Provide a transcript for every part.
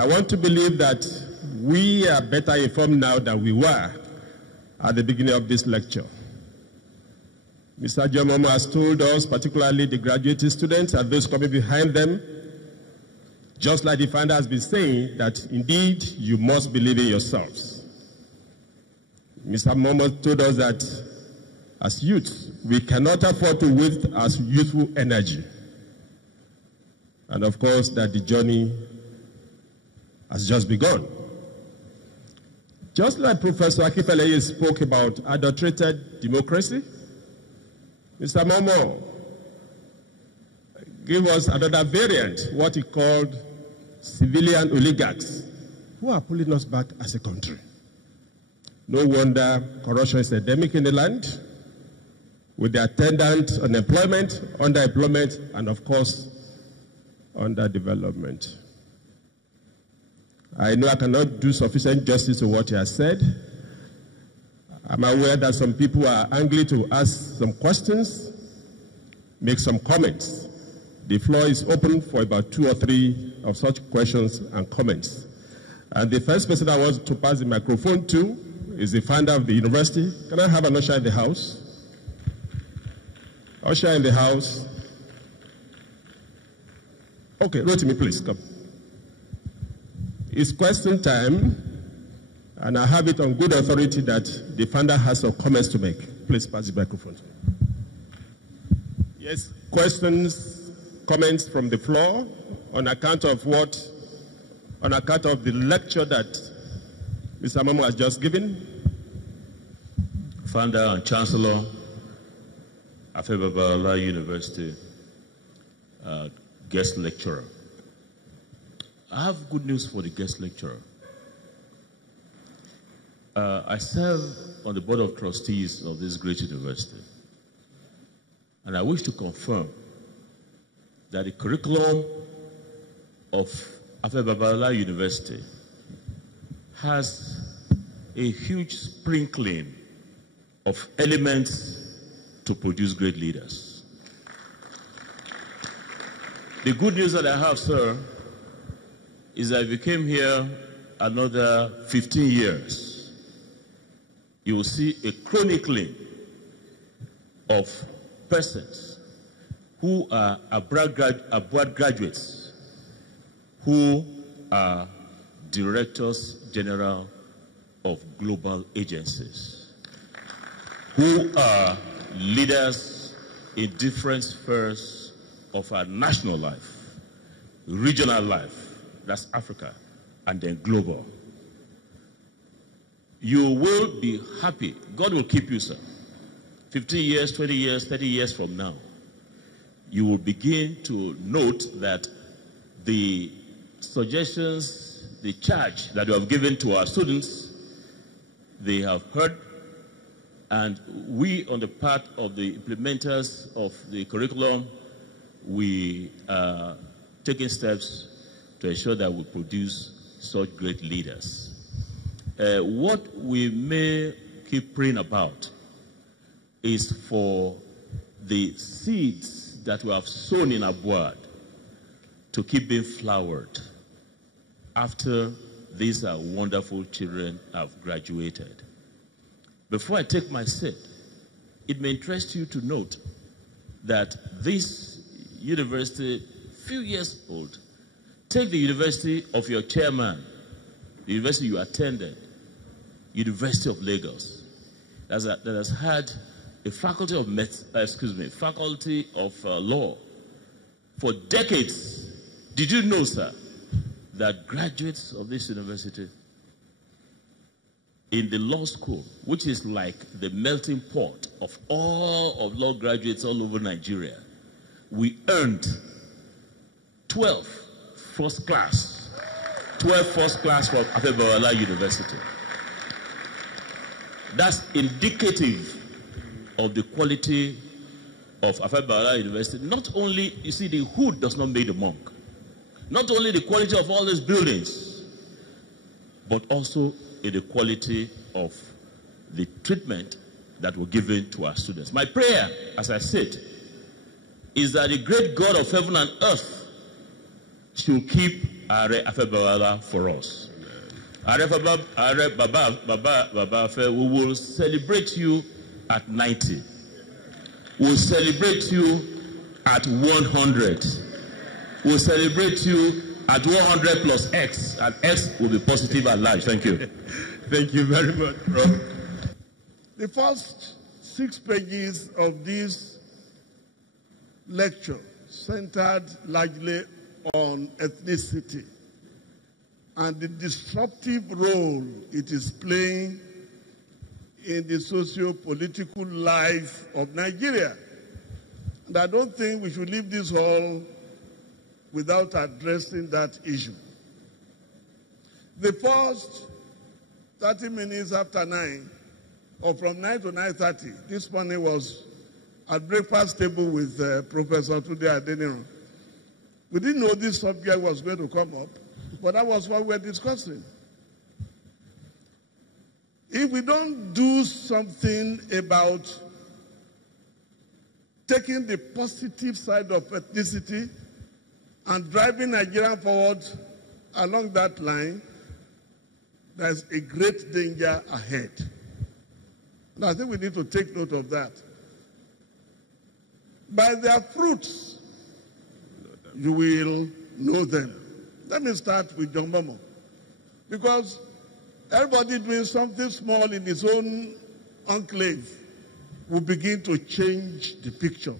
I want to believe that we are better informed now than we were at the beginning of this lecture. Mr. Jomomo has told us, particularly the graduating students and those coming behind them, just like the founder has been saying, that indeed you must believe in yourselves. Mr. Momo told us that as youth, we cannot afford to waste our youthful energy. And of course, that the journey has just begun. Just like Professor Akifele spoke about adulterated democracy, Mr. Momo gave us another variant, what he called civilian oligarchs, who are pulling us back as a country. No wonder corruption is endemic in the land, with the attendant unemployment, underemployment, and of course, underdevelopment. I know I cannot do sufficient justice to what he has said. I'm aware that some people are angry to ask some questions, make some comments. The floor is open for about 2 or 3 of such questions and comments. And the first person I want to pass the microphone to is the founder of the university. Can I have an usher in the house? Usher in the house. Okay, Rotimi, please, come. It's question time. And I have it on good authority that the founder has some comments to make. Please pass the microphone. Yes, questions, comments from the floor on account of what? On account of the lecture that Mr. Momo has just given. Founder and Chancellor, ABUAD University, guest lecturer. I have good news for the guest lecturer. I serve on the board of trustees of this great university, and I wish to confirm that the curriculum of ABUAD University has a huge sprinkling of elements to produce great leaders. The good news that I have, sir, is that if you came here another 15 years, you will see a chronicling of persons who are ABUAD graduates, who are directors general of global agencies, who are leaders in different spheres of our national life, regional life, that's Africa, and then global. You will be happy. God will keep you, sir. 15 years, 20 years, 30 years from now, you will begin to note that the suggestions, the charge that you have given to our students, they have heard, and we, on the part of the implementers of the curriculum, we are taking steps to ensure that we produce such great leaders. What we may keep praying about is for the seeds that we have sown in ABUAD to keep being flowered after these wonderful children have graduated. Before I take my seat, it may interest you to note that this university, few years old, take the university of your chairman, the university you attended, University of Lagos, that has had a faculty of faculty of law for decades. Did you know, sir, that graduates of this university in the law school, which is like the melting pot of all of law graduates all over Nigeria, we earned 12 first class from ABUAD University. That's indicative of the quality of ABUAD University. Not only, you see, the hood does not make the monk. Not only the quality of all these buildings, but also in the quality of the treatment that we're giving to our students. My prayer, as I said, is that the great God of heaven and earth should keep Are Afebawala for us. Are Baba Afe, we will celebrate you at 90. We'll celebrate you at 100. We'll celebrate you at 100 plus X, and X will be positive and large. Thank you. Thank you very much, Prof. The first 6 pages of this lecture centered largely on ethnicity and the disruptive role it is playing in the socio-political life of Nigeria. And I don't think we should leave this hall without addressing that issue. The first 30 minutes after 9, or from 9 to 9:30, this morning was at breakfast table with Professor Tunde Adeniran. We didn't know this subject was going to come up, but that was what we were discussing. If we don't do something about taking the positive side of ethnicity and driving Nigeria forward along that line, there's a great danger ahead. And I think we need to take note of that. By their fruits, you will know them. Let me start with John Momo. Because everybody doing something small in his own enclave will begin to change the picture.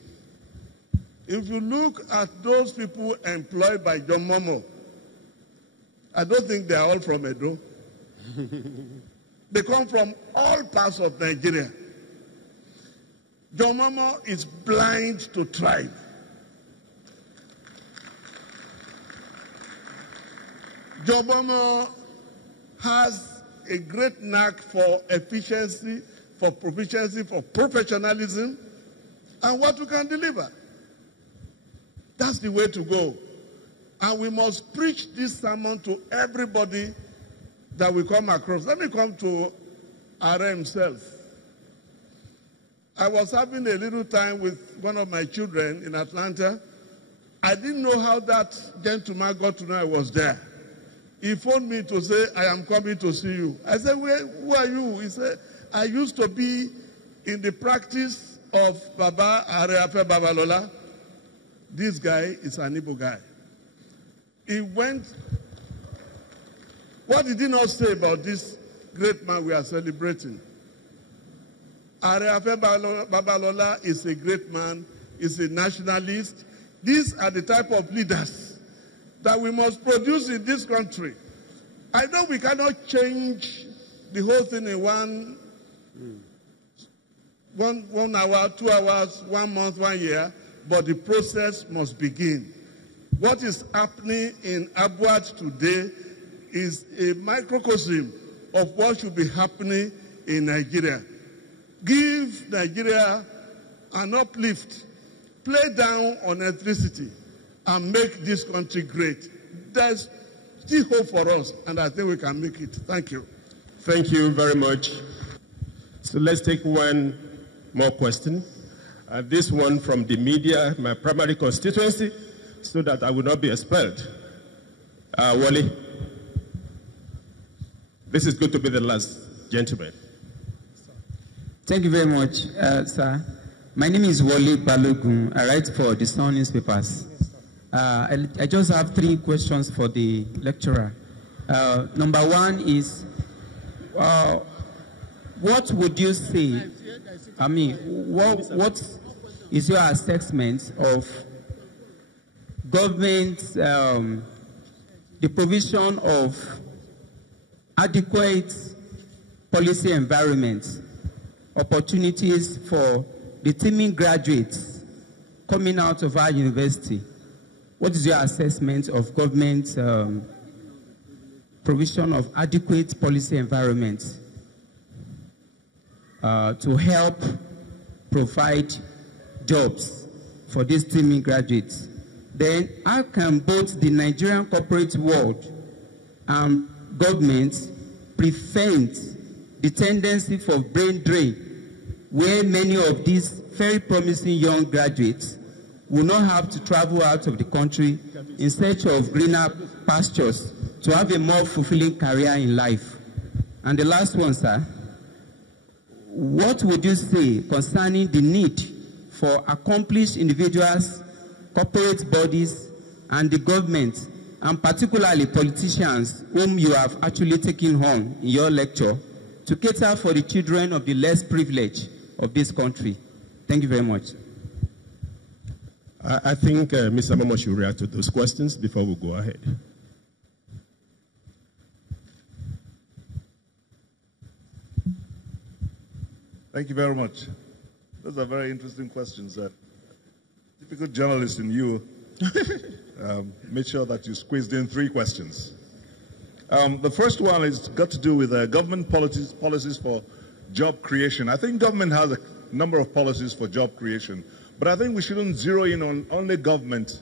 If you look at those people employed by John Momo, I don't think they are all from Edo. They come from all parts of Nigeria. John Momo is blind to tribe. John Momo has a great knack for efficiency, for proficiency, for professionalism, and what we can deliver. That's the way to go. And we must preach this sermon to everybody that we come across. Let me come to Are himself. I was having a little time with one of my children in Atlanta. I didn't know how that gentleman got to know I was there. He phoned me to say, I am coming to see you. I said, who are you? He said, I used to be in the practice of Baba Areafe Babalola. This guy is an Igbo guy. He went. What did he not say about this great man we are celebrating? Areafe Babalola is a great man, is a nationalist. These are the type of leaders that we must produce in this country. I know we cannot change the whole thing in one hour, 2 hours, 1 month, 1 year, but the process must begin. What is happening in ABUAD today is a microcosm of what should be happening in Nigeria. Give Nigeria an uplift, play down on ethnicity, and make this country great. There's still hope for us, and I think we can make it. Thank you. Thank you very much. So let's take one more question. This one from the media, my primary constituency, so that I will not be expelled. Wally, this is going to be the last, gentleman. Thank you very much, sir. My name is Wally Balogun. I write for the Sun newspapers. I just have 3 questions for the lecturer. Number 1 is, what would you say, what is your assessment of government, the provision of adequate policy environment, opportunities for the teaming graduates coming out of our university? What is your assessment of government provision of adequate policy environment to help provide jobs for these teaming graduates? Then how can both the Nigerian corporate world and government prevent the tendency for brain drain, where many of these very promising young graduates will not have to travel out of the country in search of greener pastures to have a more fulfilling career in life. And the last one, sir, what would you say concerning the need for accomplished individuals, corporate bodies, and the government, and particularly politicians whom you have actually taken on in your lecture, to cater for the children of the less privileged of this country? Thank you very much. I think Mr. Momo should react to those questions before we go ahead. Thank you very much. Those are very interesting questions. Typical journalist in you made sure that you squeezed in 3 questions. The first one is got to do with government policies for job creation. I think government has a number of policies for job creation, but I think we shouldn't zero in on only government,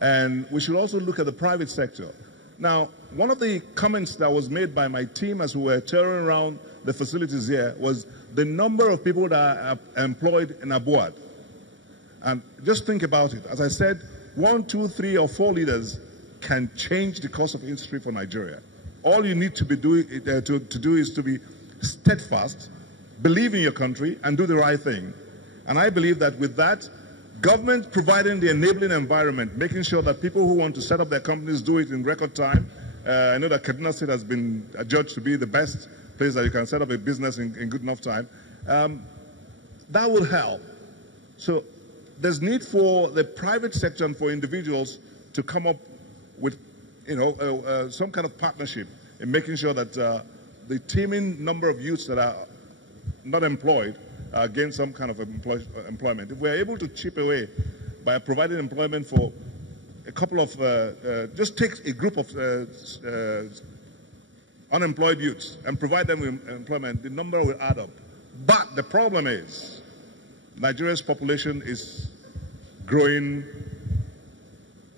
and we should also look at the private sector. Now, one of the comments that was made by my team as we were touring around the facilities here was the number of people that are employed in ABUAD. And just think about it. As I said, 1, 2, 3, or 4 leaders can change the course of history for Nigeria. All you need to be do is to be steadfast, believe in your country, and do the right thing. And I believe that with that, government providing the enabling environment, making sure that people who want to set up their companies do it in record time. I know that Kaduna State has been adjudged to be the best place that you can set up a business in good enough time. That will help. So there's need for the private sector and for individuals to come up with, some kind of partnership in making sure that the teeming number of youths that are not employed gain some kind of employment. If we're able to chip away by providing employment for a couple of, just take a group of unemployed youths and provide them with employment, the number will add up. But the problem is, Nigeria's population is growing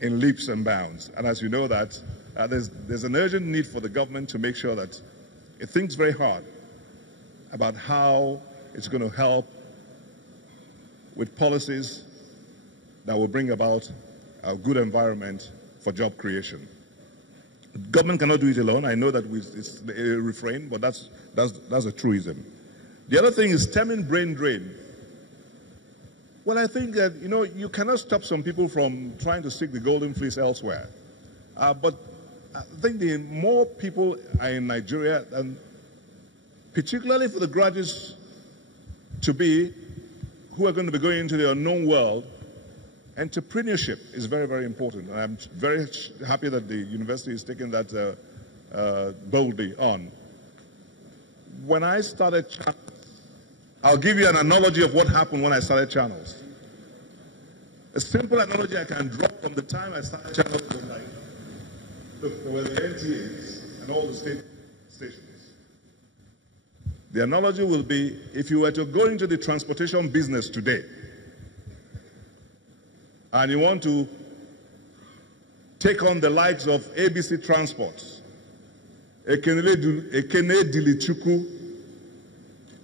in leaps and bounds. And as you know that, there's an urgent need for the government to make sure that it thinks very hard about how it's going to help with policies that will bring about a good environment for job creation. Government cannot do it alone. I know that it's a refrain, but that's a truism. The other thing is stemming brain drain. Well, I think that, you cannot stop some people from trying to seek the golden fleece elsewhere. But I think the more people are in Nigeria, and particularly for the graduates who are going to be going into the unknown world, entrepreneurship is very, very important. And I'm very happy that the university is taking that boldly on. When I started Channels, I'll give you an analogy of what happened when I started Channels. A simple analogy I can draw from the time I started Channels was like, look, there were the NTAs and all the state stations. The analogy will be, if you were to go into the transportation business today, and you want to take on the likes of ABC Transports, Ekene Dilichukwu,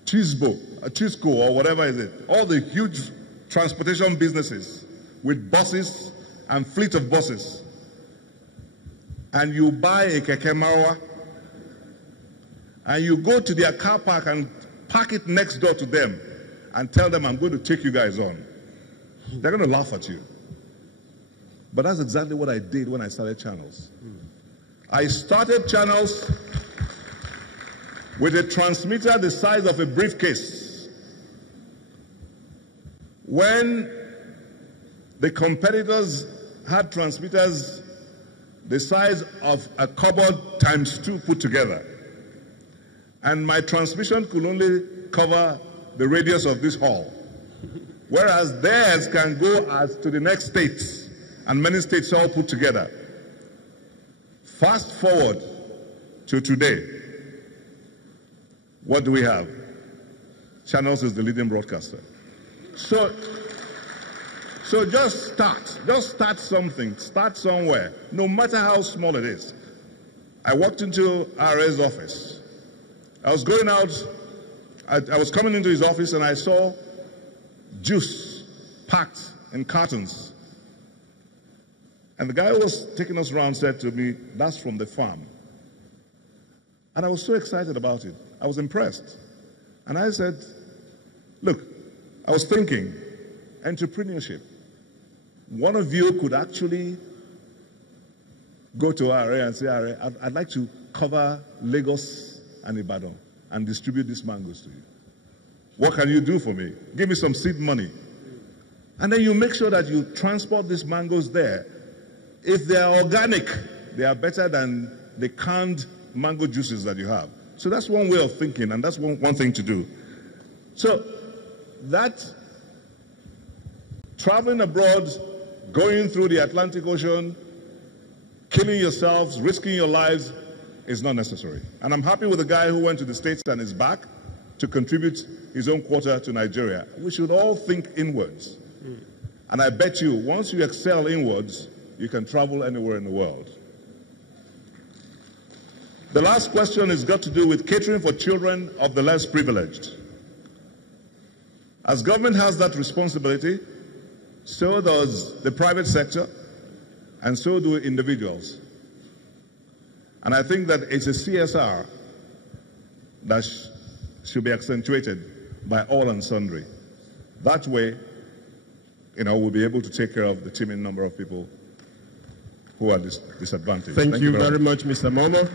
Chisco, or whatever is it, all the huge transportation businesses with buses and fleet of buses, and you buy a Keke Marwa, and you go to their car park and park it next door to them and tell them, I'm going to take you guys on. They're going to laugh at you. But that's exactly what I did when I started Channels. I started Channels with a transmitter the size of a briefcase. When the competitors had transmitters the size of a cupboard times 2 put together, and my transmission could only cover the radius of this hall, whereas theirs can go as to the next states, and many states all put together. Fast forward to today, what do we have? Channels is the leading broadcaster. So just start something, start somewhere, no matter how small it is. I walked into RA's office. I was going out, I was coming into his office and I saw juice packed in cartons. And the guy who was taking us around said to me, that's from the farm. And I was so excited about it. I was impressed. And I said, look, I was thinking, entrepreneurship. One of you could actually go to RA and say, RA, I'd like to cover Lagos and Ibadan and distribute these mangoes to you. What can you do for me? Give me some seed money. And then you make sure that you transport these mangoes there. If they are organic, they are better than the canned mango juices that you have. So that's one way of thinking, and that's one thing to do. So that traveling abroad, going through the Atlantic Ocean, killing yourselves, risking your lives is not necessary. And I'm happy with the guy who went to the States and is back to contribute his own quota to Nigeria. We should all think inwards. And I bet you, once you excel inwards, you can travel anywhere in the world. The last question has got to do with catering for children of the less privileged. As government has that responsibility, so does the private sector, and so do individuals. And I think that it's a CSR that should be accentuated by all and sundry. That way, we'll be able to take care of the teeming number of people who are disadvantaged. Thank you very much, Mr. Momo.